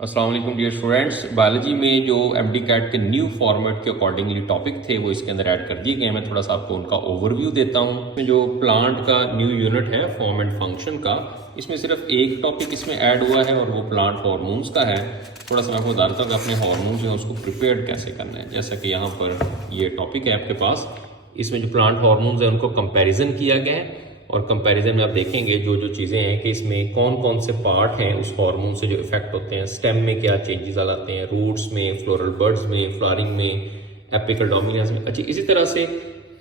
अस्सलाम वालेकुम dear students. Biology में जो एमडी कैट के न्यू फॉर्मेट के अकॉर्डिंगली टॉपिक थे वो इसके अंदर ऐड कर दिए गए। मैं थोड़ा सा आपको उनका ओवरव्यू देता हूँ। जो प्लांट का न्यू यूनिट है फॉर्म एंड फंक्शन का, इसमें सिर्फ एक टॉपिक इसमें ऐड हुआ है और वो प्लांट हार्मोन्स का है। थोड़ा सा मैं आपको बताता हूँ कि अपने हार्मोन्स जो है उसको प्रिपेयर कैसे करना है। जैसा कि यहाँ पर ये टॉपिक है आपके पास, इसमें जो प्लांट हार्मोन्स है उनको कंपेरिजन किया गया है और कंपैरिजन में आप देखेंगे जो जो चीज़ें हैं कि इसमें कौन कौन से पार्ट हैं उस हार्मोन से जो इफेक्ट होते हैं। स्टेम में क्या चेंजेस आ जाते हैं, रूट्स में, फ्लोरल बर्ड्स में, फ्लावरिंग में, एपिकल डोमिनेंस में। अच्छा, इसी तरह से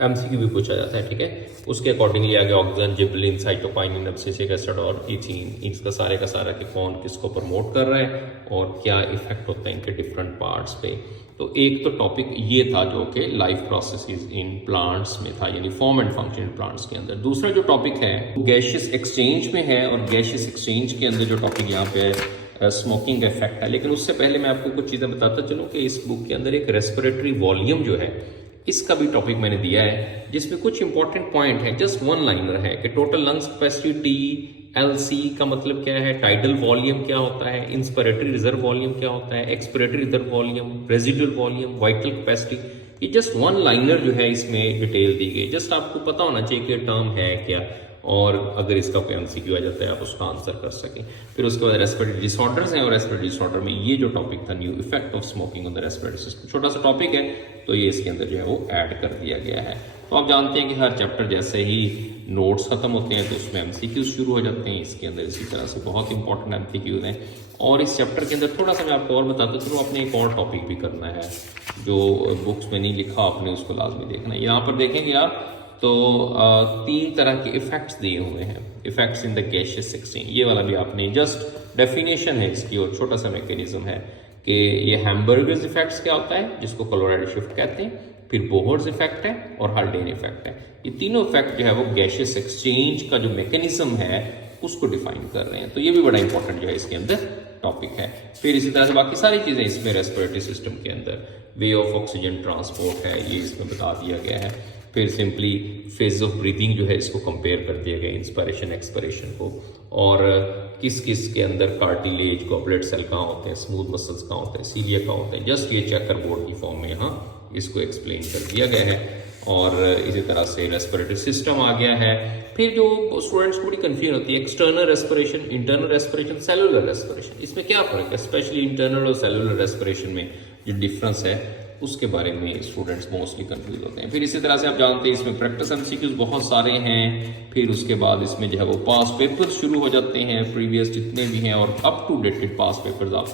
एमसीक्यू भी पूछा जाता है, ठीक है। उसके अकॉर्डिंगली आगे ऑक्सीजन, जिबलिन, साइटोकाइनिन, एब्सिसिक एसिड और इथीन, इसका सारे का सारा कि कौन किसको प्रमोट कर रहा है और क्या इफेक्ट होता है इनके डिफरेंट पार्ट्स पे। तो एक तो टॉपिक ये था जो कि लाइफ प्रोसेसेस इन प्लांट्स में था, यानी form and function in plants के अंदर। दूसरा जो टॉपिक है गैशियस एक्सचेंज में है और गैशियस एक्सचेंज के अंदर जो टॉपिक यहाँ पे है स्मोकिंग का इफेक्ट है। लेकिन उससे पहले मैं आपको कुछ चीज़ें बताता चलूँ कि इस बुक के अंदर एक रेस्पिरेटरी वॉल्यूम जो है इसका भी टॉपिक मैंने दिया है, जिसमें कुछ इंपॉर्टेंट पॉइंट है। जस्ट वन लाइनर है कि टोटल लंग्स कैपेसिटी TLC का मतलब क्या है, टाइडल वॉल्यूम क्या होता है, इंस्पिरेटरी रिजर्व वॉल्यूम क्या होता है, expiratory reserve volume, residual volume, vital capacity. ये जस्ट वन लाइनर जो है इसमें डिटेल दी गई। जस्ट आपको पता होना चाहिए कि टर्म है क्या, और अगर इसका कोई एमसीक्यू आ जाता है आप उसका आंसर कर सकें। फिर उसके बाद रेस्पिरेटरी डिसऑर्डर्स हैं और रेस्पिरेटरी डिसऑर्डर में ये जो टॉपिक था new effect of smoking on the respiratory system, छोटा सा टॉपिक है तो ये इसके अंदर जो है वो ऐड कर दिया गया है। तो आप जानते हैं कि हर चैप्टर जैसे ही नोट्स खत्म होते हैं तो उसमें एमसीक्यूज शुरू हो जाते हैं। इसके अंदर इसी तरह से बहुत इंपॉर्टेंट एमसीक्यूज हैं। और इस चैप्टर के अंदर थोड़ा सा मैं आपको और बताता चलूँ, आपने एक और टॉपिक भी करना है जो बुक्स में नहीं लिखा, आपने उसको लाजमी देखना है। यहाँ पर देखेंगे आप तो तीन तरह के इफेक्ट्स दिए हुए हैं, effects in the gaseous exchange. ये वाला भी आपने जस्ट डेफिनेशन है इसकी और छोटा सा मैकेनिज्म है कि ये हैमबर्गर्स इफेक्ट्स क्या होता है जिसको क्लोराइड शिफ्ट कहते हैं, फिर बोहर्स इफेक्ट है और हाल्डेन इफेक्ट है। ये तीनों इफेक्ट जो है वो गैशियस एक्सचेंज का जो मैकेनिज्म है उसको डिफाइन कर रहे हैं। तो ये भी बड़ा इंपॉर्टेंट जो है इसके अंदर टॉपिक है। फिर इसी तरह से बाकी सारी चीज़ें इसमें रेस्पिरेटरी सिस्टम के अंदर वे ऑफ ऑक्सीजन ट्रांसपोर्ट है, ये इसमें बता दिया गया है। फिर सिंपली फेज ऑफ ब्रीदिंग जो है इसको कंपेयर कर दिया गया, इंस्पिरेशन एक्सपिरेशन को, और किस किस के अंदर कार्टिलेज, गॉबलेट सेल कहाँ होते हैं, स्मूथ मसल्स कहाँ होते हैं, सीलिया कहाँ होते हैं। जस्ट ये चेकर बोर्ड की फॉर्म में यहाँ इसको एक्सप्लेन कर दिया गया है। और इसी तरह से रेस्पिरेटरी सिस्टम आ गया है। फिर जो स्टूडेंट्स को बड़ी कंफ्यूजन होती है, external respiration, internal respiration, cellular respiration, इसमें क्या फर्क है, स्पेशली इंटरनल और सेलुलर रेस्पिरेशन में जो डिफरेंस है उसके बारे में स्टूडेंट्स मोस्टली कंफ्यूज होते हैं। फिर इसी तरह से आप जानते हैं इसमें प्रैक्टिस एमसीक्यूज बहुत सारे हैं। फिर उसके बाद इसमें जो है वो पास पेपर्स शुरू हो जाते हैं, प्रीवियस जितने भी हैं और up to dated past papers आप